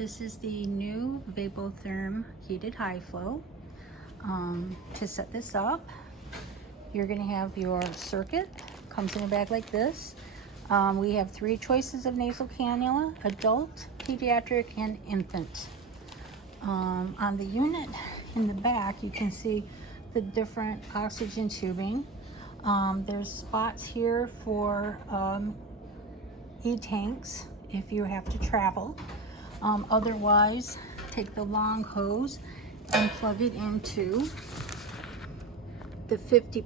This is the new Vapotherm heated high flow. To set this up, you're going to have your circuit. Comes in a bag like this. We have 3 choices of nasal cannula: adult, pediatric, and infant. On the unit in the back, you can see the different oxygen tubing. There's spots here for e-tanks if you have to travel. Otherwise, take the long hose and plug it into the 50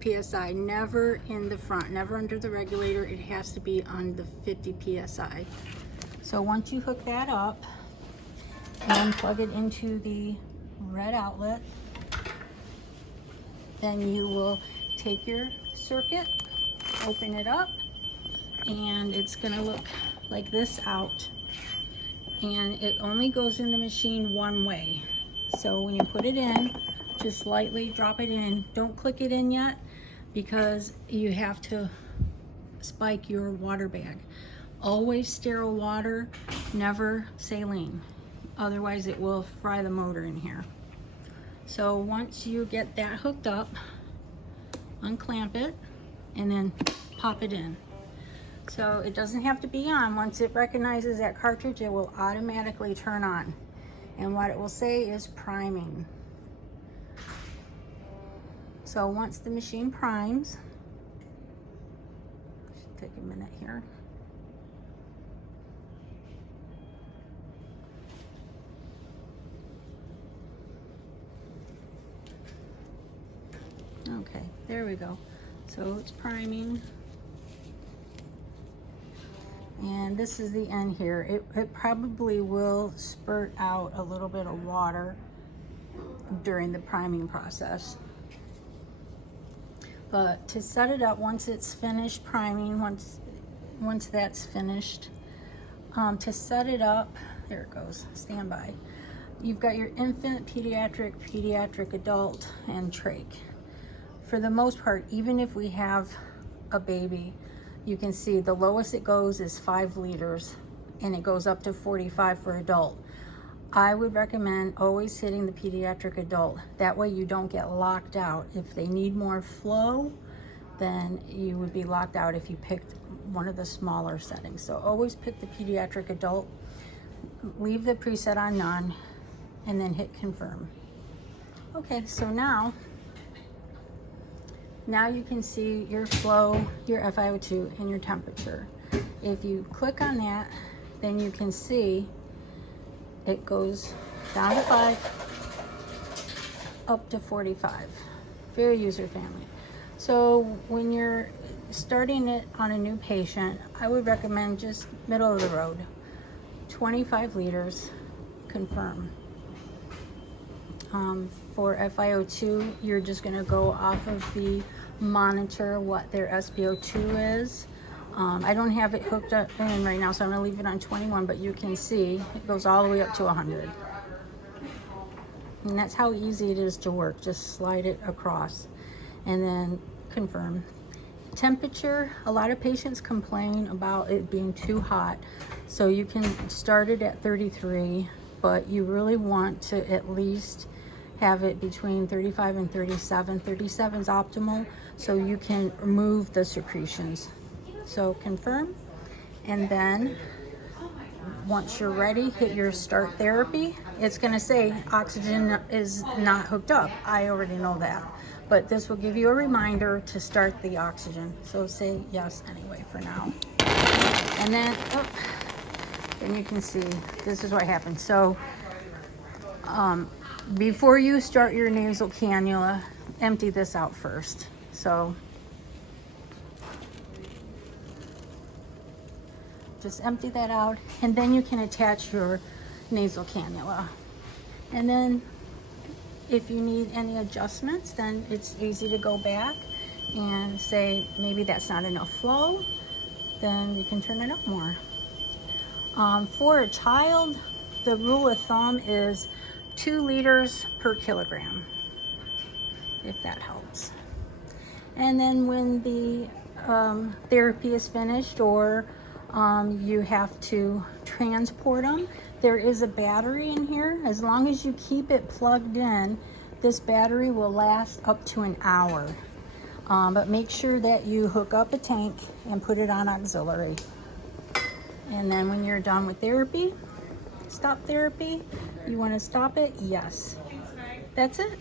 PSI, never in the front, never under the regulator. It has to be on the 50 PSI. So once you hook that up and plug it into the red outlet, then you will take your circuit, open it up, and it's gonna look like this out. And it only goes in the machine one way. So when you put it in, just lightly drop it in. Don't click it in yet, because you have to spike your water bag. Always sterile water, never saline. Otherwise it will fry the motor in here. So once you get that hooked up, unclamp it and then pop it in. So it doesn't have to be on. Once it recognizes that cartridge, it will automatically turn on. And what it will say is priming. So once the machine primes, should take a minute here. Okay, there we go. So it's priming. And this is the end here. It probably will spurt out a little bit of water during the priming process. But to set it up, once it's finished priming, once that's finished, to set it up, there it goes, stand by. You've got your infant, pediatric, adult, and trach. For the most part, even if we have a baby, you can see the lowest it goes is 5 liters, and it goes up to 45 for adult. I would recommend always hitting the pediatric adult. That way you don't get locked out. If they need more flow, then you would be locked out if you picked one of the smaller settings. So always pick the pediatric adult, leave the preset on none, and then hit confirm. Okay, so now you can see your flow, your FiO2, and your temperature. If you click on that, then you can see it goes down to 5, up to 45. Very user-friendly. So when you're starting it on a new patient, I would recommend just middle of the road. 25 liters, confirm. For FiO2, you're just gonna go off of the monitor what their SpO2 is. I don't have it hooked up in right now, so I'm gonna leave it on 21, but you can see it goes all the way up to 100. And that's how easy it is to work. Just slide it across and then confirm. Temperature, a lot of patients complain about it being too hot. So you can start it at 33, but you really want to at least have it between 35 and 37. 37 is optimal, so you can remove the secretions. So confirm, and then once you're ready, hit your start therapy. It's gonna say oxygen is not hooked up. I already know that, but this will give you a reminder to start the oxygen. So say yes anyway for now. And then, and you can see, this is what happens. So before you start your nasal cannula, empty this out first. So just empty that out, and then you can attach your nasal cannula. And then if you need any adjustments, then it's easy to go back and say maybe that's not enough flow, then you can turn it up more. For a child, the rule of thumb is 2 liters per kilogram, if that helps. And then when the therapy is finished, or you have to transport them. There is a battery in here. As long as you keep it plugged in, this battery will last up to an hour. But make sure that you hook up a tank and put it on auxiliary. And then when you're done with therapy, stop therapy. You want to stop it? Yes. That's it.